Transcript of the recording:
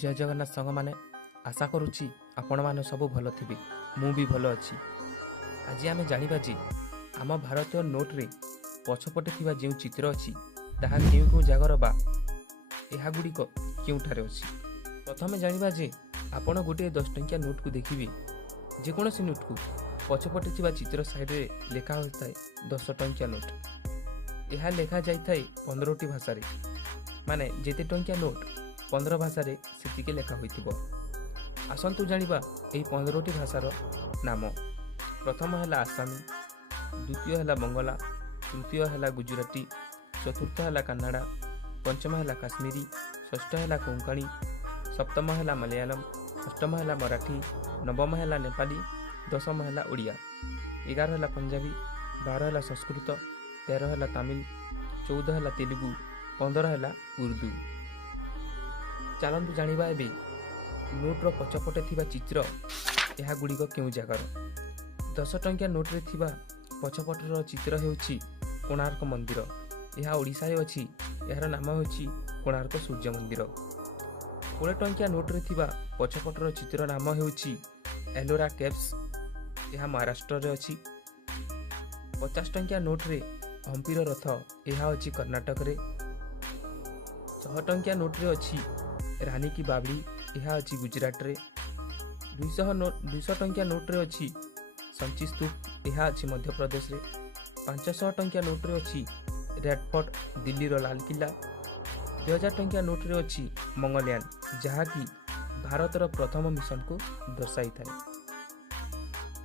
जय जगन्नाथ सांग मैंने आशा करुच्ची आपण मैंने सब भल थे मु भी भल अच्छी। आज आम जाना जे आम भारतीय नोट रे पछपटे थिबा जो चित्र अच्छी ताहा केउ केउ जगार बा यह गुड़िक केउठारे अच्छी। प्रथमे जानिबा जे आपण गोटे 10 टंकिया नोट को देखिए जेकोसी नोट को पछपटे थिबा चित्र साइड रे लेखा होता है 10 टंकिया नोट। यह लेखा जाए 15टी भाषा रे, माने जेते टंकिया नोट 15 भाषा रे सेतिके लेखा होइथिबो। आसंतु जानिबा एई 15टी भाषार नाम। प्रथम है आसामी, द्वितीय है बंगला, तृतीय है गुजराती, चतुर्थ है कन्नड़ा, पंचम है काश्मीरी, षष्ठ है कोंकणी, सप्तम है मलयालम, अष्टम है मराठी, नवम है नेपाली, दशम है ओडिया, 11 है पंजाबी, 12 है संस्कृत, 13 है तमिल, 14 है तेलुगु, 15 है उर्दू। चलतु जानिबा एबे नोट्र पछपटे थिबा चित्र यह गुड़िक केउ जगार। 10 टंकिया नोट रे थिबा पछपटर चित्र हेउछि कोणार्क मंदिर। यह ओडिशा रे अछि। यार नाम हेउछि कोणार्क सूर्य मंदिर। 20 टंकिया नोट रे थिबा पछपटर चित्र नाम हेउछि एलोरा केव्स। यह महाराष्ट्र रे अछि। 50 टंकिया नोट रे हम्पीर रथ यह अछि कर्नाटक रे। 100 टंकिया नोट रे अछि रानी की बावड़ी यह अछि गुजरात रे। 200 टंकिया नोट रे अछि संची स्तूप यह अछि मध्य प्रदेश रे। 500 टंकिया नोट रे अछि रेड फोर्ट दिल्ली रो लाल किला। 2000 टंकिया नोट रे अछि मंगलयान जहा की भारत रो प्रथम मिशन को दर्शाई थाए।